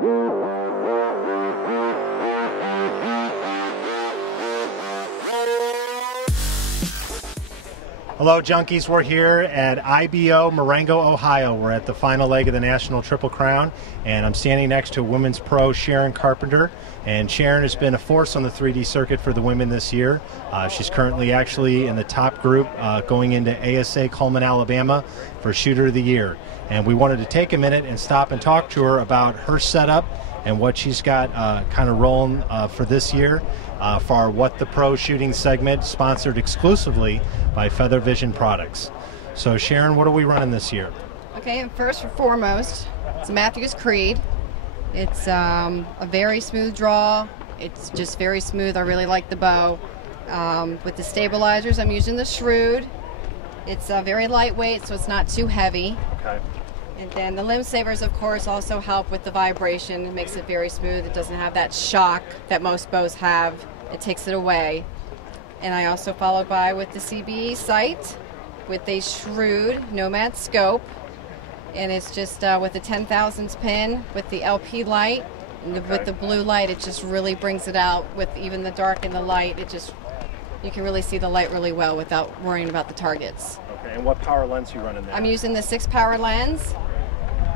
Hello junkies, we're here at IBO Marengo, Ohio. We're at the final leg of the National Triple Crown, and I'm standing next to women's pro Sharon Carpenter. And Sharon has been a force on the 3D circuit for the women this year. She's currently actually in the top group going into ASA Cullman, Alabama for Shooter of the Year. And we wanted to take a minute and stop and talk to her about her setup and what she's got kind of rolling for this year for our What the Pro shooting segment, sponsored exclusively by Feather Vision Products. So Sharon, what are we running this year? Okay, and first and foremost, it's a Matthews Creed. It's a very smooth draw. It's just very smooth. I really like the bow. With the stabilizers, I'm using the Shrewd. It's very lightweight, so it's not too heavy. Okay. And then the limb savers, of course, also help with the vibration. It makes it very smooth. It doesn't have that shock that most bows have. It takes it away. And I also followed by with the CBE sight with a Shrewd Nomad scope. And it's just with the 10,000s pin, with the LP light, and with the blue light, it just really brings it out. With even the dark and the light, it just, you can really see the light really well without worrying about the targets. Okay, and what power lens are you running there? I'm using the 6 power lens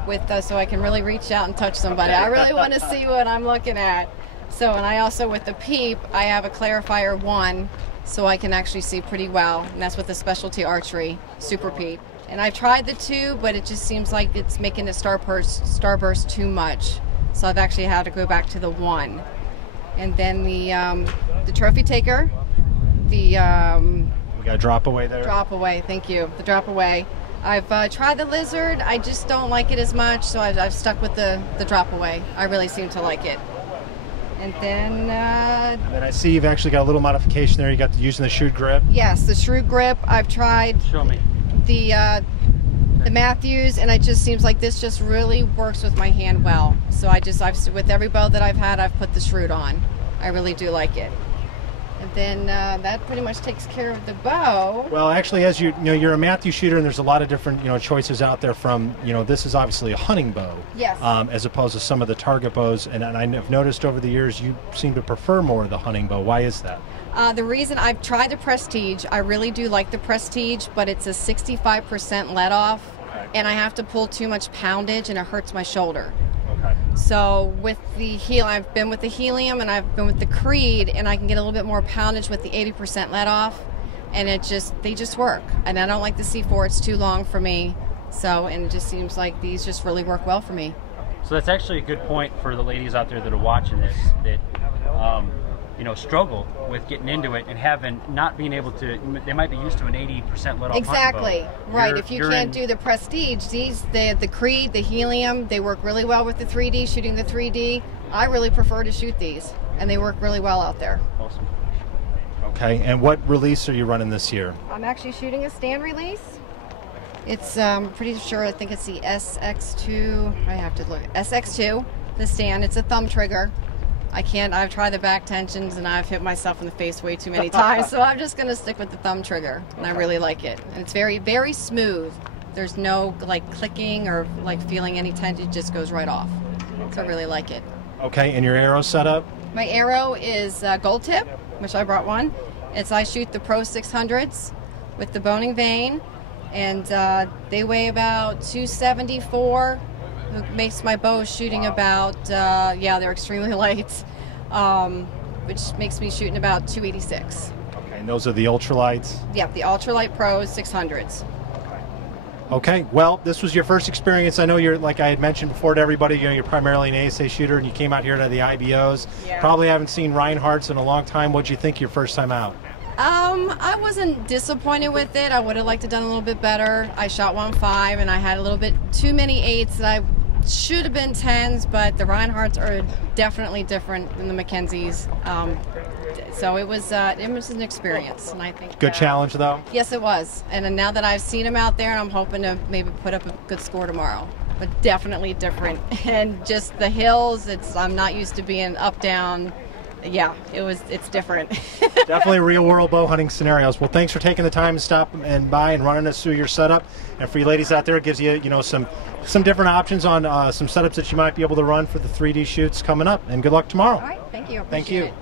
with so I can really reach out and touch somebody. I really want to see what I'm looking at. So, and I also, with the peep, I have a Clarifier 1, so I can actually see pretty well, and that's with the Specialty Archery Super Peep. And I've tried the 2, but it just seems like it's making the starburst too much. So I've actually had to go back to the 1. And then the trophy taker, we got a drop away there? Drop away, thank you. The drop away. I've tried the Lizard. I just don't like it as much, so I've stuck with the drop away. I really seem to like it. And then I see you've actually got a little modification there. You got using the Shrewd grip. Yes, the Shrewd grip. I've tried. Show me. The Matthews, and it just seems like this just really works with my hand well. So with every bow that I've had, I've put the Shrewd on. I really do like it. And then that pretty much takes care of the bow. Well, actually, as you're a Matthews shooter, and there's a lot of different choices out there. From this is obviously a hunting bow, yes, as opposed to some of the target bows. And I've noticed over the years you seem to prefer more of the hunting bow. Why is that? The reason I've tried the Prestige, I really do like the Prestige, but it's a 65% let off, and I have to pull too much poundage, and it hurts my shoulder. Okay. So with the I've been with the Helium, and I've been with the Creed, and I can get a little bit more poundage with the 80% let off, and they just work. And I don't like the C4; it's too long for me. So, and it just seems like these just really work well for me. So that's actually a good point for the ladies out there that are watching this, that struggle with getting into it and not being able to. They might be used to an 80% let off. Exactly, right. If you can't do the Prestige, the Creed, the Helium, they work really well with the 3D, shooting the 3D. I really prefer to shoot these, and they work really well out there. Awesome. Okay, and what release are you running this year? I'm actually shooting a stand release. It's pretty sure, I think it's the SX2. I have to look. SX2, the stand. It's a thumb trigger. I've tried the back tensions, and I've hit myself in the face way too many times, so I'm just going to stick with the thumb trigger, and I really like it. And it's very, very smooth. There's no clicking or feeling any tension. It just goes right off. Okay. So I really like it. Okay, and your arrow setup? My arrow is gold tip, which I brought one. I shoot the Pro 600s with the boning vane, and they weigh about 274. It makes my bow shooting about, they're extremely light, which makes me shooting about 286. Okay, and those are the ultralights? Yep, the ultralight Pro 600s. Okay, well, this was your first experience. I know you're, like I had mentioned before to everybody, you're primarily an ASA shooter, and you came out here to the IBOs. Yeah. Probably haven't seen Reinhardt's in a long time. What'd you think your first time out? I wasn't disappointed with it. I would have liked to done a little bit better. I shot 1.5, and I had a little bit too many 8s that I should have been 10s, but the Reinhardt's are definitely different than the Mackenzies. So it was an experience, and I think good challenge though. Yes, it was. And now that I've seen them out there, I'm hoping to maybe put up a good score tomorrow. But definitely different, and just the hills. I'm not used to being up down, Yeah, it's different. Definitely real world bow hunting scenarios. Well, thanks for taking the time to stop and by and running us through your setup. And for you ladies out there, it gives you, some different options on some setups that you might be able to run for the 3D shoots coming up. And good luck tomorrow. All right, thank you. Thank you. Appreciate it.